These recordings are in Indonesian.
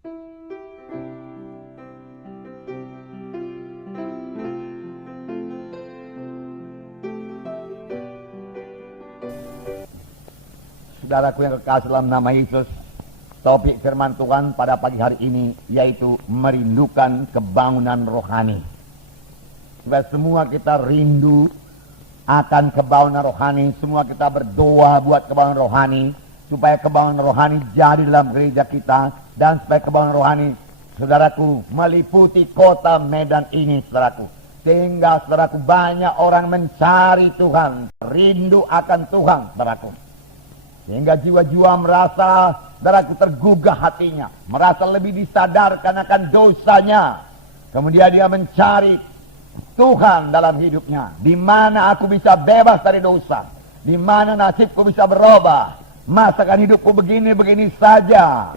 Saudaraku yang kekasih dalam nama Yesus, topik firman Tuhan pada pagi hari ini yaitu merindukan kebangunan rohani. Supaya semua kita rindu akan kebangunan rohani, semua kita berdoa buat kebangunan rohani, supaya kebangunan rohani jadi dalam gereja kita, dan supaya kebangunan rohani, saudaraku, meliputi kota Medan ini, saudaraku. Sehingga, saudaraku, banyak orang mencari Tuhan, rindu akan Tuhan, saudaraku. Sehingga jiwa-jiwa merasa, saudaraku, tergugah hatinya, merasa lebih disadarkan akan dosanya. Kemudian dia mencari Tuhan dalam hidupnya. Di mana aku bisa bebas dari dosa? Di mana nasibku bisa berubah? Masakan hidupku begini-begini saja.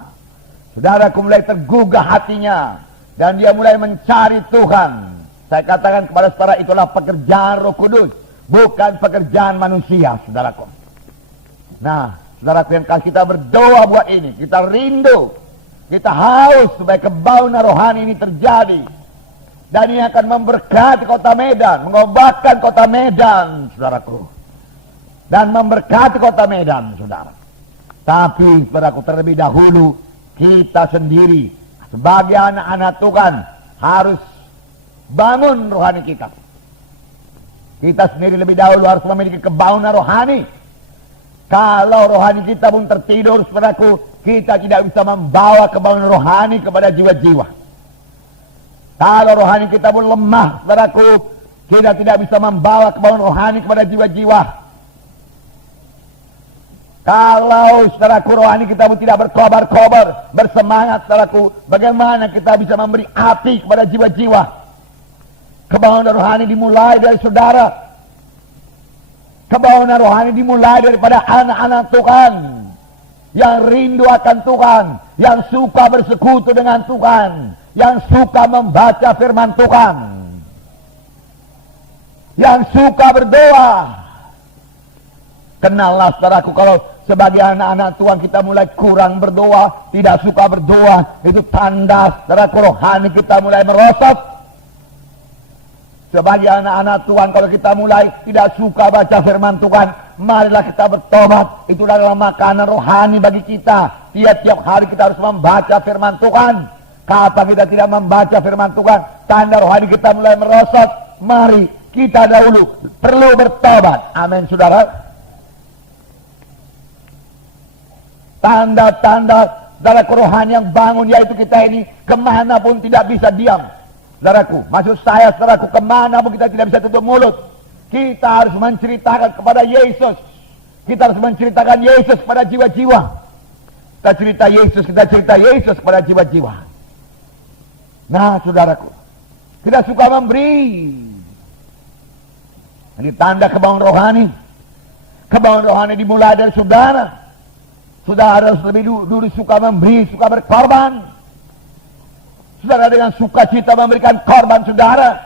Saudaraku mulai tergugah hatinya, dan dia mulai mencari Tuhan. Saya katakan kepada saudara, itulah pekerjaan Roh Kudus, bukan pekerjaan manusia, saudaraku. Nah, saudaraku yang kasih, kita berdoa buat ini. Kita rindu, kita haus supaya kebangunan rohani ini terjadi. Dan ini akan memberkati kota Medan, mengobatkan kota Medan, saudaraku. Dan memberkati kota Medan, saudara. Tapi, saudaraku, terlebih dahulu, kita sendiri, sebagai anak-anak Tuhan, harus bangun rohani kita. Kita sendiri lebih dahulu harus memiliki kebangunan rohani. Kalau rohani kita pun tertidur, saudaraku, kita tidak bisa membawa kebangunan rohani kepada jiwa-jiwa. Kalau rohani kita pun lemah, saudaraku, kita tidak bisa membawa kebangunan rohani kepada jiwa-jiwa. Kalau, saudaraku, rohani kita pun tidak berkobar-kobar, bersemangat, saudaraku, bagaimana kita bisa memberi api kepada jiwa-jiwa? Kebangunan rohani dimulai dari saudara. Kebangunan rohani dimulai daripada anak-anak Tuhan yang rindu akan Tuhan, yang suka bersekutu dengan Tuhan, yang suka membaca firman Tuhan, yang suka berdoa. Kenallah, saudaraku, kalau sebagai anak-anak Tuhan kita mulai kurang berdoa, tidak suka berdoa, itu tanda, saudaraku, rohani kita mulai merosot. Sebagai anak-anak Tuhan, kalau kita mulai tidak suka baca firman Tuhan, marilah kita bertobat. Itu adalah makanan rohani bagi kita. Tiap-tiap hari kita harus membaca firman Tuhan. Kapan kita tidak membaca firman Tuhan, tanda rohani kita mulai merosot. Mari kita dahulu perlu bertobat. Amin, saudara. Tanda-tanda dalam rohani yang bangun, yaitu kita ini kemanapun tidak bisa diam. Saudaraku, maksud saya, saudaraku, kemana pun kita tidak bisa tutup mulut. Kita harus menceritakan kepada Yesus. Kita harus menceritakan Yesus pada jiwa-jiwa. Kita cerita Yesus pada jiwa-jiwa. Nah, saudaraku, kita suka memberi. Ini tanda kebangunan rohani. Kebangunan rohani dimulai dari saudara. Saudara harus lebih dulu suka memberi, suka berkorban. Saudara dengan sukacita memberikan korban, saudara.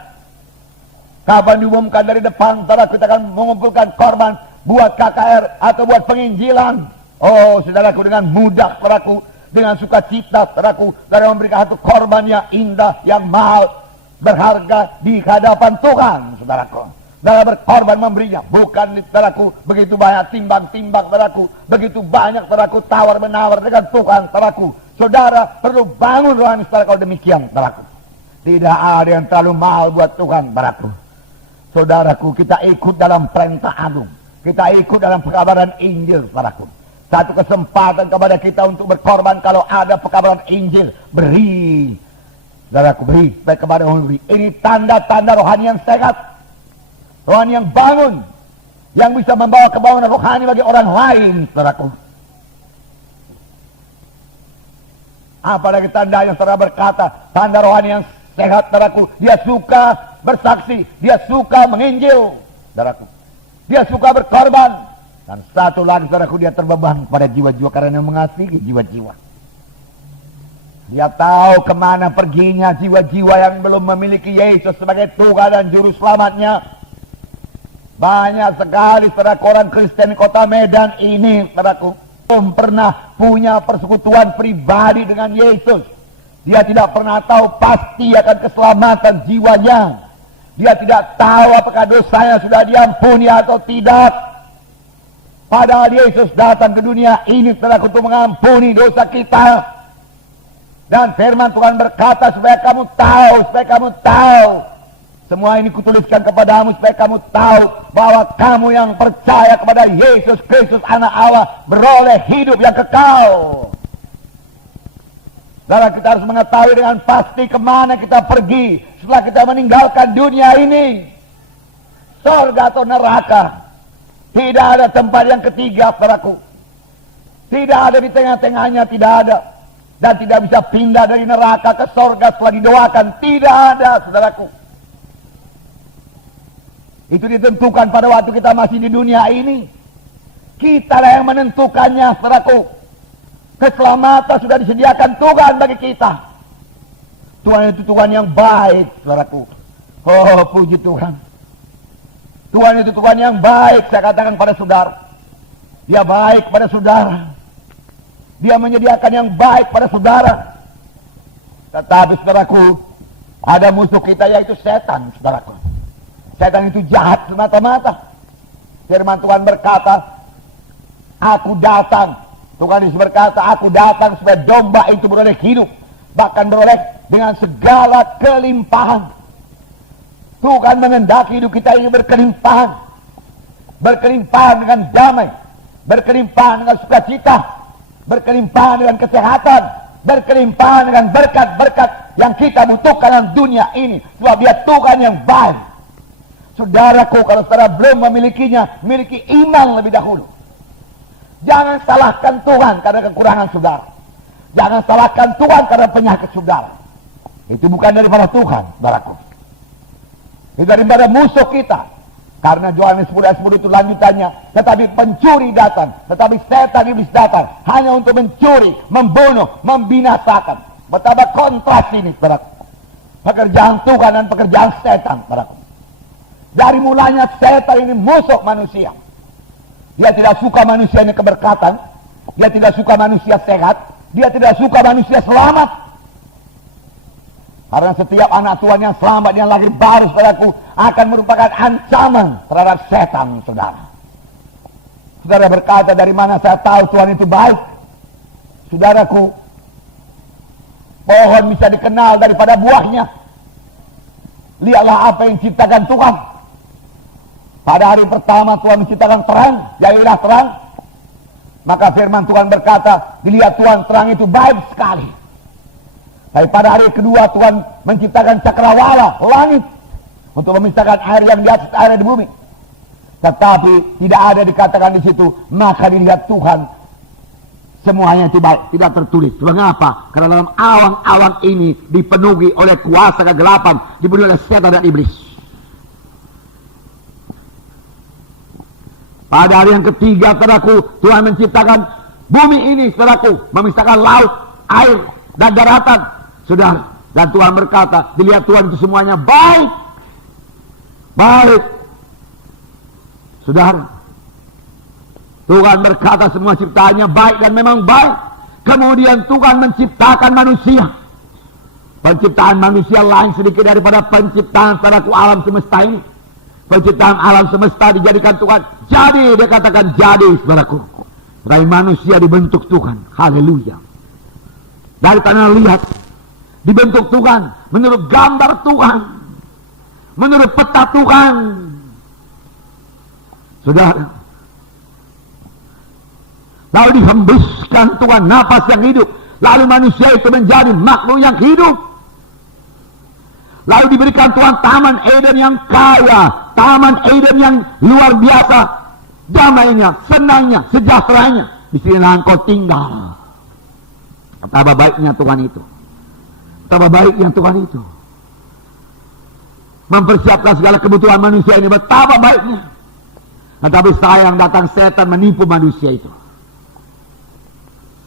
Kapan diumumkan dari depan, saudara, kita akan mengumpulkan korban buat KKR atau buat penginjilan. Oh, saudaraku, dengan mudah, saudaraku, dengan sukacita, saudaraku, saudara memberikan satu korban yang indah, yang mahal, berharga di hadapan Tuhan, saudaraku. Saudara berkorban memberinya, bukan, saudaraku, begitu banyak timbang-timbang, saudaraku, begitu banyak, saudaraku, tawar-menawar dengan Tuhan, saudaraku. Saudara perlu bangun rohani, saudara, kalau demikian, saudaraku. Tidak ada yang terlalu mahal buat Tuhan, saudaraku. Saudaraku, kita ikut dalam perintah agung. Kita ikut dalam pekabaran Injil, saudaraku. Satu kesempatan kepada kita untuk berkorban kalau ada pekabaran Injil. Beri, saudaraku, beri. Baik kepada orang beri. Ini tanda-tanda rohani yang sehat. Rohani yang bangun. Yang bisa membawa kebangunan rohani bagi orang lain, saudaraku. Apalagi tanda yang saudara berkata, tanda rohani yang sehat, saudaraku. Dia suka bersaksi, dia suka menginjil, saudaraku. Dia suka berkorban. Dan satu lagi, saudaraku, dia terbeban pada jiwa-jiwa karena mengasihi jiwa-jiwa. Dia tahu kemana perginya jiwa-jiwa yang belum memiliki Yesus sebagai Tuhan dan Juru Selamatnya. Banyak sekali, saudaraku, orang Kristen di kota Medan ini, saudaraku, belum pernah punya persekutuan pribadi dengan Yesus. Dia tidak pernah tahu pasti akan keselamatan jiwanya. Dia tidak tahu apakah dosanya sudah diampuni atau tidak. Padahal Yesus datang ke dunia ini untuk mengampuni dosa kita. Dan firman Tuhan berkata supaya kamu tahu. Semua ini kutuliskan kepadamu supaya kamu tahu bahwa kamu yang percaya kepada Yesus Kristus anak Allah beroleh hidup yang kekal. Saudara, kita harus mengetahui dengan pasti kemana kita pergi setelah kita meninggalkan dunia ini. Surga atau neraka. Tidak ada tempat yang ketiga, saudaraku. Tidak ada di tengah-tengahnya, tidak ada. Dan tidak bisa pindah dari neraka ke surga setelah didoakan. Tidak ada, saudaraku. Itu ditentukan pada waktu kita masih di dunia ini. Kitalah yang menentukannya, saudaraku. Keselamatan sudah disediakan Tuhan bagi kita. Tuhan itu Tuhan yang baik, saudaraku. Oh, puji Tuhan. Tuhan itu Tuhan yang baik, saya katakan pada saudara. Dia baik pada saudara. Dia menyediakan yang baik pada saudara. Tetapi saudaraku, ada musuh kita yaitu setan, saudaraku. Setan itu jahat semata-mata. Firman Tuhan berkata, aku datang. Tuhan Yesus berkata, aku datang supaya domba itu beroleh hidup. Bahkan beroleh dengan segala kelimpahan. Tuhan mengendaki hidup kita ini berkelimpahan. Berkelimpahan dengan damai. Berkelimpahan dengan sukacita. Berkelimpahan dengan kesehatan. Berkelimpahan dengan berkat-berkat yang kita butuhkan dalam dunia ini. Sebab dia Tuhan yang baik. Saudaraku, kalau saudara belum memilikinya, miliki iman lebih dahulu. Jangan salahkan Tuhan karena kekurangan saudara. Jangan salahkan Tuhan karena penyakit saudara. Itu bukan daripada Tuhan, saudaraku. Itu daripada musuh kita. Karena Yohanes 10 ayat 10 itu lanjutannya. Tetapi pencuri datang. Tetapi setan iblis datang. Hanya untuk mencuri, membunuh, membinasakan. Betapa kontras ini, saudaraku. Pekerjaan Tuhan dan pekerjaan setan, saudaraku. Dari mulanya setan ini musuh manusia. Dia tidak suka manusia ini keberkatan. Dia tidak suka manusia sehat. Dia tidak suka manusia selamat. Karena setiap anak Tuhan yang selamat yang lahir baru, saudaraku, akan merupakan ancaman terhadap setan, saudara. Saudara berkata, dari mana saya tahu Tuhan itu baik? Saudaraku, pohon bisa dikenal daripada buahnya. Lihatlah apa yang diciptakan Tuhan. Pada hari pertama Tuhan menciptakan terang, jadilah terang. Maka firman Tuhan berkata, dilihat Tuhan terang itu baik sekali. Tapi pada hari kedua Tuhan menciptakan cakrawala, langit, untuk memisahkan air yang di atas air di bumi. Tetapi tidak ada dikatakan di situ, maka dilihat Tuhan semuanya itu baik, tidak tertulis. Mengapa? Karena dalam awang-awang ini dipenuhi oleh kuasa kegelapan, dipenuhi oleh setan dan iblis. Pada hari yang ketiga, saudaraku, Tuhan menciptakan bumi ini, saudaraku, memisahkan laut, air, dan daratan, saudara. Dan Tuhan berkata, dilihat Tuhan itu semuanya baik. Baik. Saudara. Tuhan berkata semua ciptaannya baik dan memang baik. Kemudian Tuhan menciptakan manusia. Penciptaan manusia lain sedikit daripada penciptaan, saudaraku, alam semesta ini. Penciptaan alam semesta dijadikan Tuhan. Jadi, dia katakan jadi, saudaraku. Dari manusia dibentuk Tuhan. Haleluya. Dari tanah liat dibentuk Tuhan. Menurut gambar Tuhan. Menurut peta Tuhan. Saudara. Lalu dihembuskan Tuhan nafas yang hidup. Lalu manusia itu menjadi makhluk yang hidup. Lalu diberikan Tuhan Taman Eden yang kaya. Taman Eden yang luar biasa. Damainya, senangnya, sejahteranya. Di sini engkau tinggal. Betapa baiknya Tuhan itu. Betapa baiknya Tuhan itu. Mempersiapkan segala kebutuhan manusia ini. Betapa baiknya. Tetapi sayang datang setan menipu manusia itu.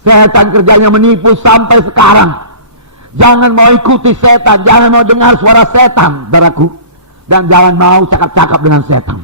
Setan kerjanya menipu sampai sekarang. Jangan mau ikuti setan, jangan mau dengar suara setan, saudaraku. Dan jangan mau cakap-cakap dengan setan.